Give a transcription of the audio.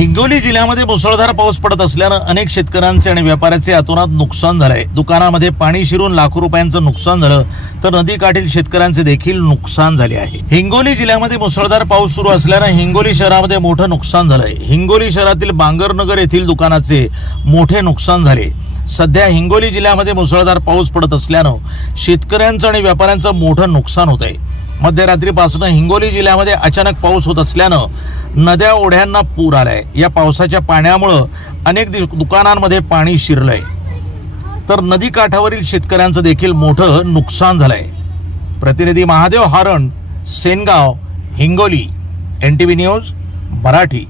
हिंगोली जिल्ह्यामध्ये मुसळधार पाऊस पडत असल्यानं अनेक शेतकऱ्यांचे आणि व्यापाऱ्याचे अतोनात नुकसान झालंय. दुकानामध्ये पाणी शिरून लाखो रुपयांचं नुकसान झालं तर नदीकाठील शेतकऱ्यांचे देखील नुकसान झाले आहे. हिंगोली जिल्ह्यामध्ये मुसळधार पाऊस सुरू असल्यानं हिंगोली शहरामध्ये मोठं नुकसान झालंय. हिंगोली शहरातील बांगरनगर येथील दुकानाचे मोठे नुकसान झाले. सध्या हिंगोली जिल्ह्यामध्ये मुसळधार पाऊस पडत असल्यानं शेतकऱ्यांचं आणि व्यापाऱ्यांचं मोठं नुकसान होत आहे मध्यरात्रीपासून हिंगोली जिल्ह्यामध्ये अचानक पाऊस होत असल्यानं नद्या ओढ्यांना पूर आलाय. या पावसाच्या पाण्यामुळं अनेक दि- दुकानांमध्ये पाणी शिरलंय. तर नदी काठावरील शेतकऱ्यांचं देखील मोठं नुकसान झालंय. प्रतिनिधी Mahadev Haran Sengaon Hingoli N T V news Marathi.